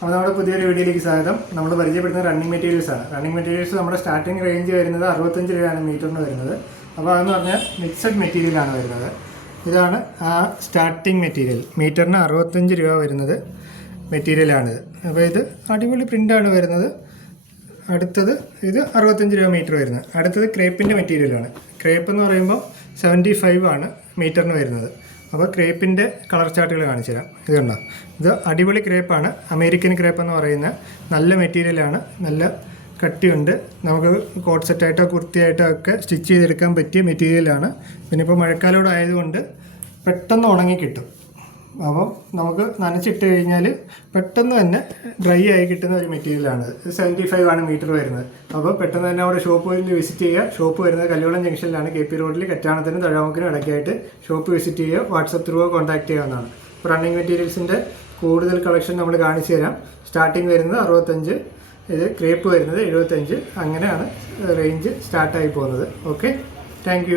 അപ്പോൾ നമ്മുടെ പുതിയൊരു വീഡിയോയിലേക്ക് സ്വാഗതം. നമ്മൾ പരിചയപ്പെടുത്തുന്ന റണ്ണിങ് മെറ്റീരിയൽസാണ്. റണ്ണിങ് മെറ്റീരിയൽസ് നമ്മുടെ സ്റ്റാർട്ടിംഗ് റേഞ്ച് വരുന്നത് 65 രൂപയാണ് മീറ്ററിന് വരുന്നത്. അപ്പോൾ അതെന്ന് പറഞ്ഞാൽ മിക്സഡ് മെറ്റീരിയലാണ് വരുന്നത്. ഇതാണ് ആ സ്റ്റാർട്ടിംഗ് മെറ്റീരിയൽ. മീറ്ററിന് 65 രൂപ വരുന്നത് മെറ്റീരിയലാണിത്. അപ്പോൾ ഇത് അടിപൊളി പ്രിൻ്റാണ് വരുന്നത്. അടുത്തത് ഇത് 65 രൂപ മീറ്റർ വരുന്നത്. അടുത്തത് ക്രേപ്പിൻ്റെ മെറ്റീരിയലാണ്. ക്രേപ്പ് എന്ന് പറയുമ്പോൾ 75 ആണ് മീറ്ററിന് വരുന്നത്. അപ്പോൾ ക്രേപ്പിൻ്റെ കളർ ചാർട്ടുകൾ കാണിച്ചു തരാം. ഇത് കണ്ടോ, ഇത് അടിപൊളി ക്രേപ്പാണ്. അമേരിക്കൻ ക്രേപ്പ് എന്ന് പറയുന്ന നല്ല മെറ്റീരിയലാണ്. നല്ല കട്ടിയുണ്ട്. നമുക്ക് കോട്ട് സെറ്റായിട്ടോ കുർത്തിയായിട്ടോ ഒക്കെ സ്റ്റിച്ച് ചെയ്തെടുക്കാൻ പറ്റിയ മെറ്റീരിയലാണ്. പിന്നെ ഇപ്പോൾ മഴക്കാലം ആയതുകൊണ്ട് പെട്ടെന്ന് ഉണങ്ങി കിട്ടും. അപ്പോൾ നമുക്ക് നനച്ചിട്ട് കഴിഞ്ഞാൽ പെട്ടെന്ന് തന്നെ ഡ്രൈ ആയി കിട്ടുന്ന ഒരു മെറ്റീരിയലാണ്. 75 ആണ് മീറ്റർ വരുന്നത്. അപ്പോൾ പെട്ടെന്ന് തന്നെ അവിടെ ഷോപ്പ് പോയി വിസിറ്റ് ചെയ്യുക. ഷോപ്പ് വരുന്നത് കല്ലുകുളം ജംഗ്ഷനിലാണ്, KP റോഡിൽ, കറ്റാണത്തിനും തഴവക്കിനും ഇടയ്ക്കായിട്ട്. ഷോപ്പ് വിസിറ്റ് ചെയ്യുക, വാട്സപ്പ് ത്രൂ കോൺടാക്ട് ചെയ്യാവുന്നതാണ്. ഇപ്പോൾ റണ്ണിങ് മെറ്റീരിയൽസിൻ്റെ കൂടുതൽ കളക്ഷൻ നമ്മൾ കാണിച്ചു തരാം. സ്റ്റാർട്ടിങ് വരുന്നത് 65, ഇത് ക്രേപ്പ് വരുന്നത് 75. അങ്ങനെയാണ് റേഞ്ച് സ്റ്റാർട്ടായി പോകുന്നത്. Okay, thank